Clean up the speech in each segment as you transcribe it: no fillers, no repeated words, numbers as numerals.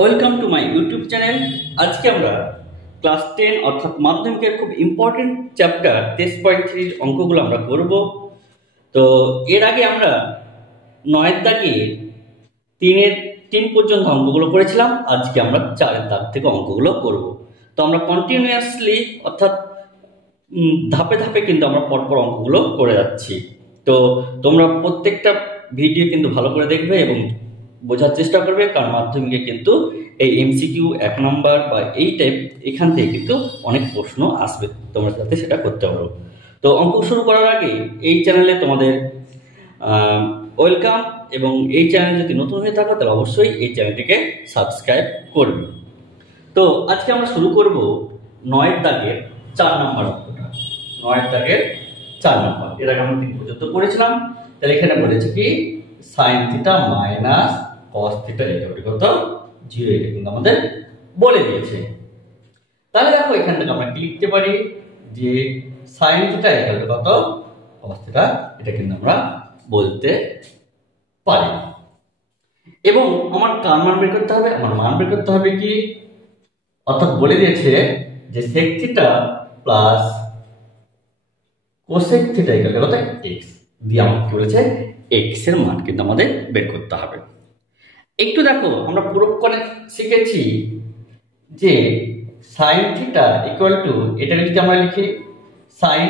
Welcome to my YouTube channel. আজকে আমরা class 10 অর্থাৎ মাধ্যমিকের খুব ইম্পর্টেন্ট চ্যাপ্টার 10.3 অঙ্কগুলো আমরা করব। তো এর আগে আমরা 9 দাগে 3 পর্যন্ত অঙ্কগুলো করেছিলাম। আজকে আমরা 4 দাগ থেকে অঙ্কগুলো করব। তো আমরা কন্টিনিউয়াসলি অর্থাৎ ধাপে ধাপে কিন্তু আমরা পরপর অঙ্কগুলো করে যাচ্ছি। তো তোমরা প্রত্যেকটা ভিডিও কিন্তু ভালো করে দেখবে এবং বোঝার চেষ্টা করবে, কারণ মাধ্যমিকে কিন্তু এই এমসিকিউ 1 নম্বর বা এই টাইপ এখান থেকে কিন্তু অনেক প্রশ্ন আসবে, তোমরা যাতে সেটা করতে পারো। তো অঙ্ক শুরু করার আগে এই চ্যানেলে তোমাদের ওয়েলকাম, এবং এই চ্যানেল যদি নতুন হয়ে থাকো তাহলে অবশ্যই এই চ্যানেলটিকে সাবস্ক্রাইব করবে। তো আজকে আমরা শুরু করব 9 দাগের 4 নম্বর অঙ্কটা। 9 দাগের 4 নম্বর, এর আগে আমরা 3 পর্যন্ত পড়েছিলাম। তাহলে এখানে বলেছে কি sin theta minus cos theta কত 0, এটা কিন্তু আমাদের বলে দিয়েছে। তাহলে দেখো এখান থেকে আমরা কি লিখতে পারি যে sin থিটা কত cos থিটা, এটা কিন্তু আমরা বলতে পারি। এবং আমার কার মান বের করতে হবে? আমার মান বের করতে হবে কি, অর্থাৎ বলে দিয়েছে যে sec theta plus cosec theta কত x দিয়ে আমাকে কি বলেছে x এর মান কিন্তু আমাদের বের করতে হবে। একটু দেখো আমরা পুরোক্ষণে শিখেছি যে sin থিটা ইকুয়াল টু, এটাকে যদি আমরা লিখি sin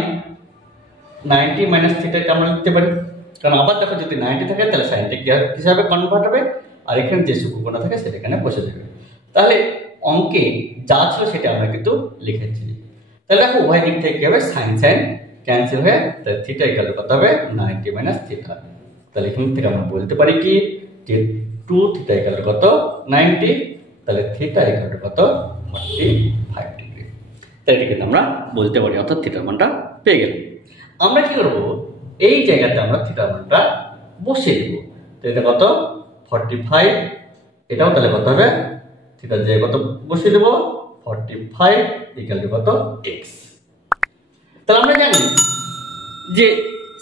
90 মাইনাস থিটা, এটা আমরা লিখতে পারি। কারণ আবার দেখো যদি 90 থাকে তাহলে সাইনটা কি হিসাবে কনভার্ট হবে, আর এখানে যে সূক্ষ্মকোণটা থাকে সেটা এখানে বসে যাবে। তাহলে অঙ্কে যা ছিল সেটা আমরা কিন্তু লিখেছি। তাহলে দেখো উভয় দিক থেকে কি হবে, সাইন সাইন ক্যান্সেল হয়ে তাহলে থিটা ইকুয়াল টু কত হবে 90 মাইনাস থিটা। তাহলে এখান থেকে আমরা বলতে পারি কি যে 2 থিটা ইকুয়াল টু কত 90, তাহলে থিটা ইকুয়াল টু কত 45 ডিগ্রি। তাহলে এটা কিন্তু আমরা বলতে পারি, অর্থাৎ থিটার মানটা পেয়ে গেলাম। আমরা কি করব, এই জায়গাতে আমরা থিটার মানটা বসিয়ে দেব। তো এটা কত 45, এটাও তাহলে কত হবে থিটার জায়গায় কত বসিয়ে দেব 45 ইকুয়াল টু কত x। তাহলে আমরা জানি যে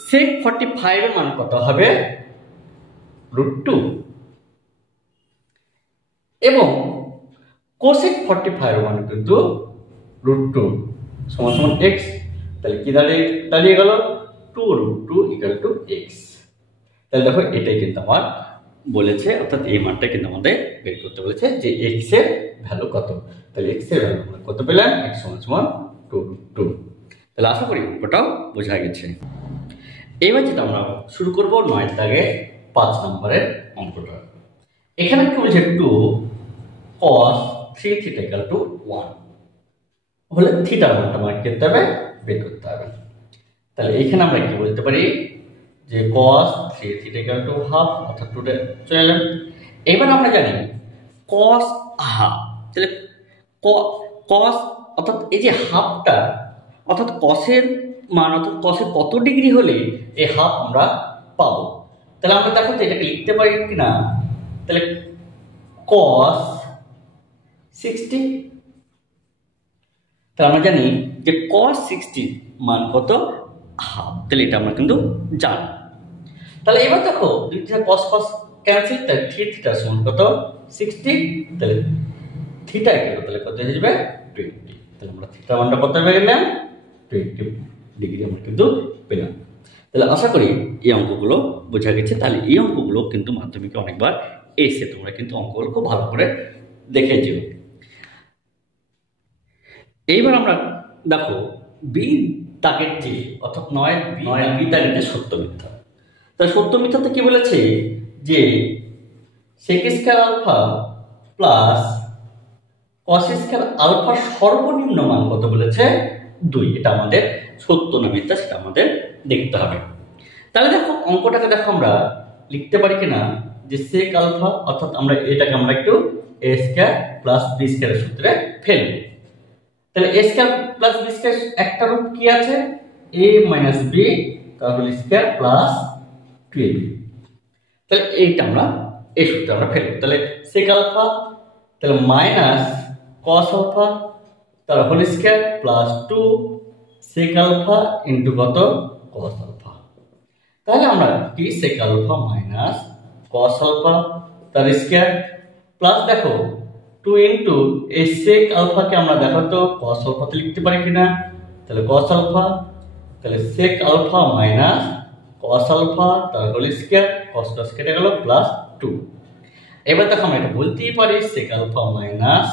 sec 45 এর মান কত হবে √2, এবং cosec 45 এর মান কিন্তু √2 সমান সমান x। তাহলে কি দাঁড়িয়ে গেল 2√2 ইকুয়াল টু x। তাহলে দেখো এটাই কিন্তু আমার বলেছে, অর্থাৎ এই মানটা কিন্তু আমাদের বের করতে বলেছে যে x এর ভ্যালু কত। তাহলে x এর ভ্যালু আমরা কত পেলাম, x সমান সমান 2√2। তাহলে আশা করি অঙ্কটাও বোঝা গেছে। এবার যেটা আমরা শুরু করব 9 দাগে 5 নম্বরের অঙ্কটা। এখানে কি বলছে 2 cos 3 থিটা ইকুয়াল টু 1 হলে থিটার মানটা আমাকে করতে হবে, বের করতে হবে। তাহলে এখানে আমরা কি বলতে পারি যে cos 3 theta equal to half, অর্থাৎ 2 টা চলে এলাম। এবার আমরা জানি cos হাফ, তাহলে cos অর্থাৎ এই যে হাফটা, অর্থাৎ cos-এর মান, অর্থাৎ cos-এর কত ডিগ্রি হলে এই হাফ আমরা পাবো। তাহলে আমরা দেখো তো এটাকে লিখতে পারি কিনা। তাহলে cos 60, তাহলে আমরা জানি যে cos 60 মান কত হাফ, তাহলে এটা আমরা কিন্তু জানি। তাহলে এবার দেখো cos cos ক্যান্সেল, তাহলে 3 থিটা সমান কত 60, তাহলে থিটা ইকুয়াল তাহলে কত হয়ে যাবে 20। তাহলে আমরা থিটা মানটা কত পেয়ে গেলাম 20 ডিগ্রি আমরা কিন্তু পেলাম। তাহলে আশা করি এই অঙ্কগুলো বোঝা গেছে। তাহলে এই অঙ্কগুলো কিন্তু মাধ্যমিকে অনেকবার এসে, তোমরা কিন্তু অঙ্কগুলো খুব ভালো করে দেখে যেও। এইবার আমরা দেখো বি দাগের যে, অর্থাৎ 9 বি দাগের যে সত্য মিথ্যা। তাহলে সত্য মিথ্যাতে কি বলেছে যে sec square alpha plus cos square alpha সর্বনিম্ন মান কত বলেছে 2। এটা আমাদের সত্য না মিথ্যা সেটা আমাদের দেখতে হবে। তাহলে দেখো অঙ্কটাকে দেখো আমরা লিখতে পারি কিনা যে sec আলফা, অর্থাৎ আমরা এটাকে আমরা একটু a স্কয়ার প্লাস b স্কয়ারের সূত্রে ফেলব। তাহলে a square plus b square একটা রূপ কি আছে a মাইনাস b তার হোল স্কয়ার প্লাস 2ab। তাহলে এইটা আমরা এই সূত্রে আমরা ফেলব। তাহলে sec আলফা তাহলে মাইনাস cos আলফা তার whole square plus 2 sec alpha into কত cos আলফা। তাহলে আমরা কি sec alpha minus cos alpha তার স্কয়ার প্লাস দেখো টু ইন্টু এই সেক আলফাকে আমরা দেখো তো কস আলফাতে লিখতে পারি কিনা, তাহলে কস আলফা, তাহলে sec alpha minus cos alpha তার হোল স্কয়ার, কস কস কেটে গেল প্লাস 2। এবার দেখো আমরা এটা বলতেই পারি sec alpha minus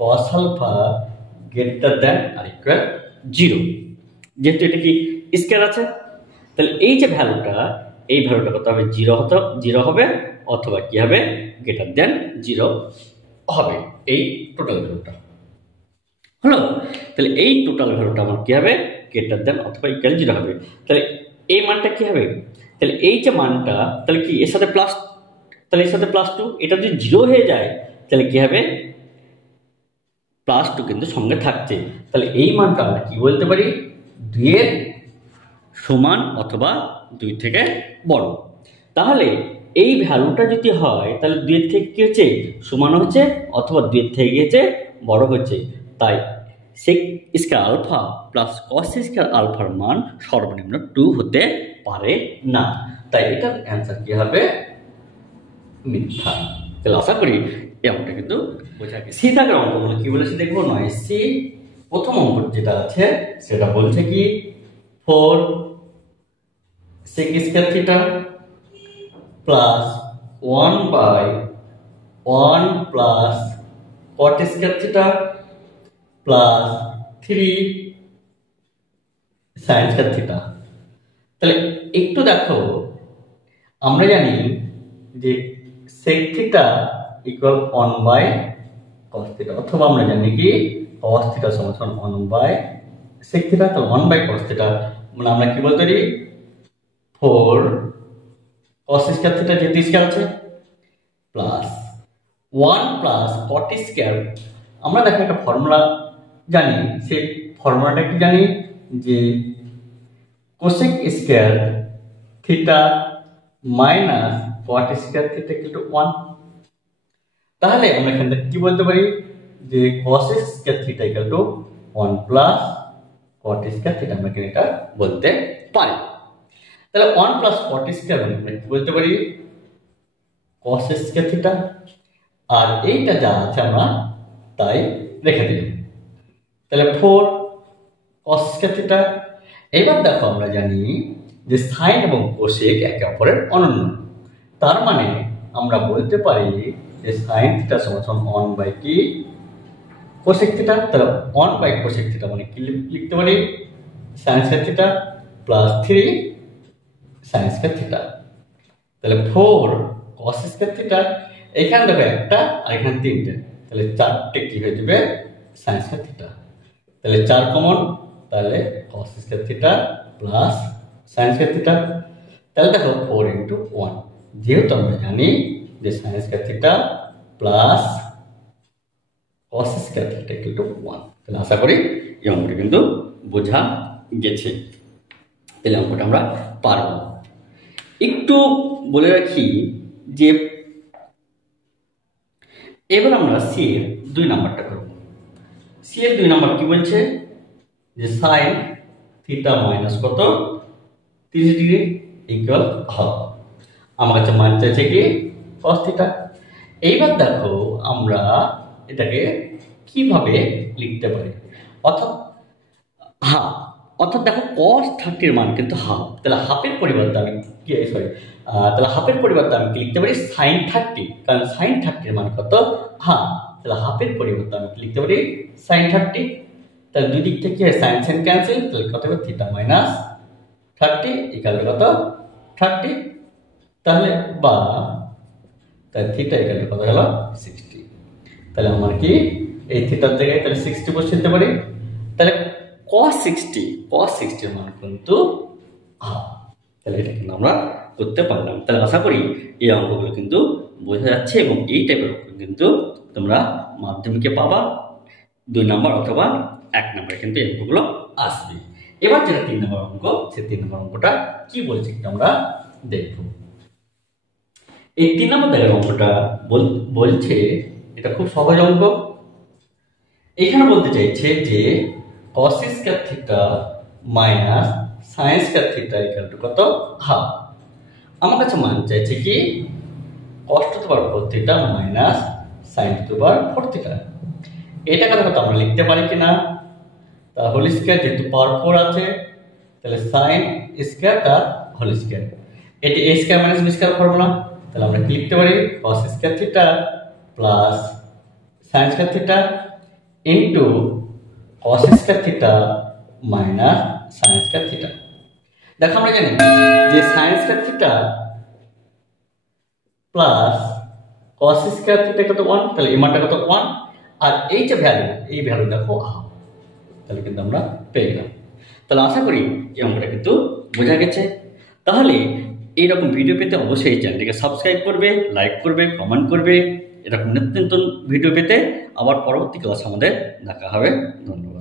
cos alpha greater than আর ইকুয়াল 0, যেহেতু এটা কি স্কয়ার আছে। তাহলে এই যে ভ্যালুটা, এই ভ্যালুটা কত হবে, 0 হবে অথবা কি হবে গ্রেটার দ্যান 0 হবে। এই টোটাল ভ্যালুটা হলো। তাহলে এই টোটাল ভ্যালুটা আমার কি হবে, গ্রেটার দ্যান অথবা ইকুয়াল 0 হবে। তাহলে এই মানটা কি হবে, তাহলে এই যে মানটা, তাহলে কি এর সাথে প্লাস, তাহলে এর সাথে +2, এটা যদি 0 হয়ে যায় তাহলে কি হবে, +2 কিন্তু সঙ্গে থাকছে। তাহলে এই মানটা আমরা কি বলতে পারি, 2 এর সমান অথবা 2 থেকে বড়। তাহলে এই ভ্যালুটা যদি হয় তাহলে 2 এর থেকে কি হচ্ছে, সমান হচ্ছে অথবা 2 এর থেকে গিয়েছে বড় হচ্ছে। তাই sec square alpha plus cos square আলফার মান সর্বনিম্ন 2 হতে পারে না। তাই এটার অ্যান্সার কি হবে, মিথ্যা। তাহলে আশা করি এই অঙ্কটা কিন্তু বোঝা গেছে। সি দাগের অঙ্কগুলো কি বলেছে দেখবো। 9C প্রথম অঙ্ক যেটা আছে সেটা বলছে কি 4 sec square theta plus 1/1 plus cot square theta plus 3 sin square theta. তাহলে একটু দেখো, আমরা জানি যে sec theta equal 1/cos theta, অথবা আমরা জানি কি cos থিটা সমান 1/sec থিটা। তাহলে 1/cos থিটা মানে আমরা কি বলতে পারি 4 cos স্কয়ার থিটা যেহেতু স্কয়ার আছে প্লাস 1 প্লাস cot স্কয়ার। আমরা দেখো একটা ফর্মুলা জানি, সেই ফর্মুলাটা কি জানি যে cosec square theta minus cot square theta equal to 1। তাহলে আমরা এখান থেকে কি বলতে পারি যে cos square theta equal to 1 plus cot square theta, আমরা এটা বলতে পারি। তাহলে 1 প্লাস cot স্কয়ার মানে আমরা কি বলতে পারি cos স্কয়ার থিটা, আর এইটা যা আছে আমরা তাই রেখে দিলাম। তাহলে 4 cos স্কয়ার থিটা। এবার দেখো আমরা জানি যে সাইন এবং কোসেক একে অপরের অনন্য, তার মানে আমরা বলতে পারি যে সাইন থিটা সমান 1 কি কোসেক থিটা। তাহলে 1 কোসেক থিটা মানে কি লিখতে পারি sine square theta plus 3 sine square theta. তাহলে 4 cos স্কয়ার থিটা, এখানে দেখো একটা আর এখানে 3টে, তাহলে 4টে কি হয়ে যাবে সাইন স্কয়ার থিটা। তাহলে 4 কমন, তাহলে cos square theta plus sine square theta. তাহলে দেখো 4 ইন্টু 1, যেহেতু আমরা জানি যে sine square theta plus cos square theta equal to 1। তাহলে আশা করি এই অঙ্কটা কিন্তু বোঝা গেছে। তাহলে অঙ্কটা আমরা পারব। একটু বলে রাখি যে এবার আমরা সি এর 2 নাম্বারটা করব। সি এর 2 নাম্বার কি বলছে যে সাইন থিটা মাইনাস কত 30 ডিগ্রি ইকুয়াল হাফ। আমার কাছে মান চাইছে কি cos থিটা। এইবার দেখো আমরা এটাকে কিভাবে লিখতে পারি, অর্থাৎ দেখো cos 30 এর মান কিন্তু হাফ। তাহলে হাফের পরিবর্তে আমি তাহলে হাফের পরিবর্তে আমি কি লিখতে পারি sin 30, কারণ sin 30 এর মান কত হাফ। তাহলে হাফের পরিবর্তে আমি কি লিখতে পারি sin 30। তাহলে দুই দিক থেকে sin sin ক্যান্সেল, তাহলে কত হবে থিটা মাইনাস 30 ইকুয়াল কত 30। তাহলে বা তাহলে থিটা ইকুয়াল কত হলো 60। তাহলে আমার কি এই থিটার জায়গায় তাহলে 60 বসিয়ে দিতে পারি। তাহলে cos 60 এর মান কিন্তু হাফ। তাহলে এটা কিন্তু আমরা করতে পারলাম। তাহলে আশা করি এই অঙ্কগুলো কিন্তু বোঝা যাচ্ছে, এবং এই টাইপের অঙ্ক কিন্তু তোমরা মাধ্যমিকে পাবা 2 নাম্বার অথবা 1 নাম্বার কিন্তু এই অঙ্কগুলো আসবে। এবার যেটা 3 নাম্বার অঙ্ক, সেই 3 নাম্বার অঙ্কটা কি বলছে আমরা দেখব। এই 3 নাম্বার দাগের অঙ্কটা বলছে, এটা খুব সহজ অঙ্ক। এখানে বলতে চাইছে যে cos square theta minus sin square theta equal to কত হাফ। আমার কাছে মান চাইছে কি cos to the power 4 theta minus sine to the power 4 theta. এটা কথা আমরা লিখতে পারি কিনা, তা হোল স্কয়ার যেহেতু পাওয়ার 4 আছে তাহলে সাইন স্কয়ার তার হোল স্কয়ার, এটি a square minus b square formula. তাহলে আমরা কি লিখতে পারি, cos square theta plus sin square theta into cos square theta minus sin square theta. দেখো আমরা জানি যে sin square theta plus cos square theta কত 1, তাহলে এই মানটা কত 1, আর এই যে ভ্যালু, এই ভ্যালু দেখো হাফ, তাহলে কিন্তু আমরা পেয়ে গেলাম। তাহলে আশা করি এই অঙ্কটা কিন্তু বোঝা গেছে। তাহলে এইরকম ভিডিও পেতে অবশ্যই চ্যানেলটিকে সাবস্ক্রাইব করবে, লাইক করবে, কমেন্ট করবে। এরকম নিত্য নতুন ভিডিও পেতে আবার পরবর্তী ক্লাস আমাদের দেখা হবে। ধন্যবাদ।